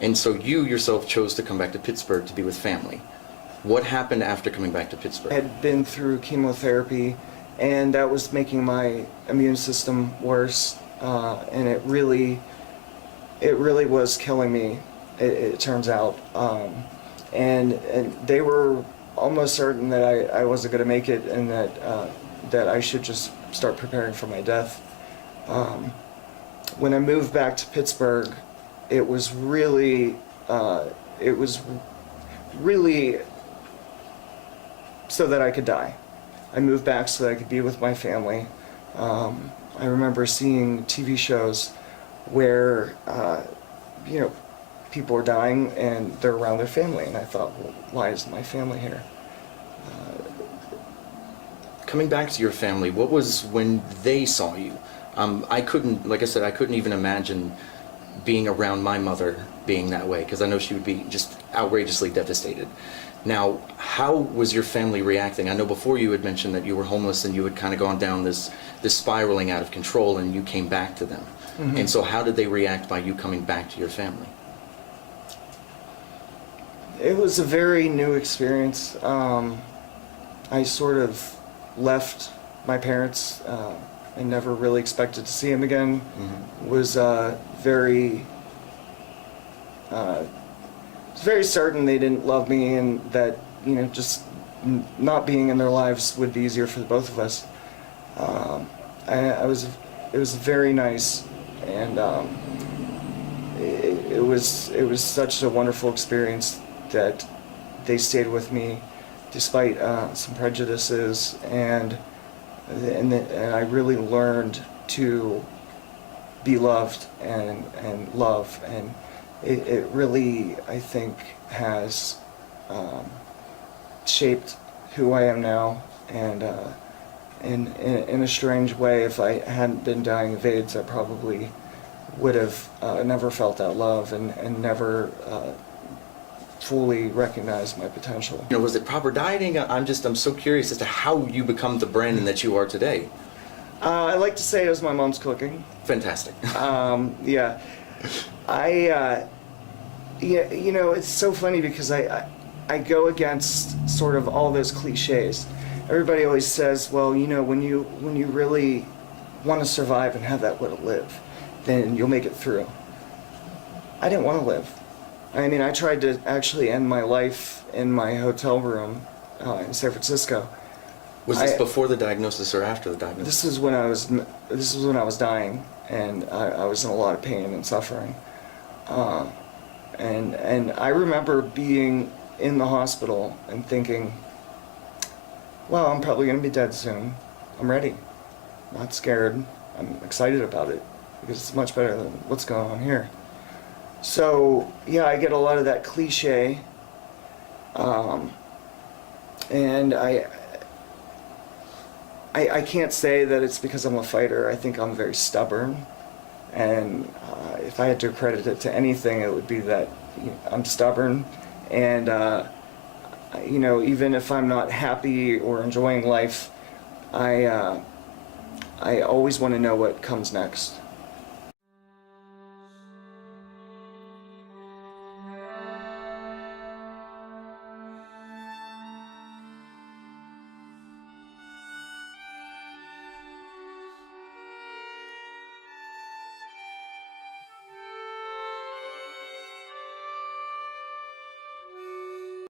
And so you yourself chose to come back to Pittsburgh to be with family. What happened after coming back to Pittsburgh? I had been through chemotherapy, and that was making my immune system worse, and it really was killing me, it turns out. And they were almost certain that I wasn't going to make it, and that I should just start preparing for my death. When I moved back to Pittsburgh, it was really so that I could die. I moved back so that I could be with my family. I remember seeing TV shows where, people are dying and they're around their family, and I thought, well, why isn't my family here? Coming back to your family, what was when they saw you? I couldn't, like I said, I couldn't even imagine being around my mother being that way, because I know she would be just outrageously devastated. Now, how was your family reacting? I know before you had mentioned that you were homeless and you had kind of gone down this spiraling out of control, and you came back to them. Mm-hmm. And so how did they react by you coming back to your family? It was a very new experience. I sort of left my parents. I never really expected to see them again. Mm-hmm. Was very certain they didn't love me, and that just not being in their lives would be easier for the both of us. It was very nice, and it was such a wonderful experience that they stayed with me despite some prejudices, and I really learned to be loved and love, and it really, I think, has shaped who I am now. And in a strange way, if I hadn't been dying of AIDS, I probably would have never felt that love and never fully recognized my potential. Was it proper dieting? I'm so curious as to how you become the Branden that you are today. I like to say it was my mom's cooking. Fantastic. Yeah. It's so funny because I go against sort of all those cliches. Everybody always says, well, when you really want to survive and have that will to live, then you'll make it through. I didn't want to live. I mean, I tried to actually end my life in my hotel room in San Francisco. Was this before the diagnosis or after the diagnosis? This was when I was dying, and I was in a lot of pain and suffering. And I remember being in the hospital and thinking, well, I'm probably going to be dead soon. I'm ready. I'm not scared. I'm excited about it because it's much better than what's going on here. So, yeah, I get a lot of that cliche. And I can't say that it's because I'm a fighter. I think I'm very stubborn. And if I had to credit it to anything, it would be that I'm stubborn. And, even if I'm not happy or enjoying life, I always want to know what comes next.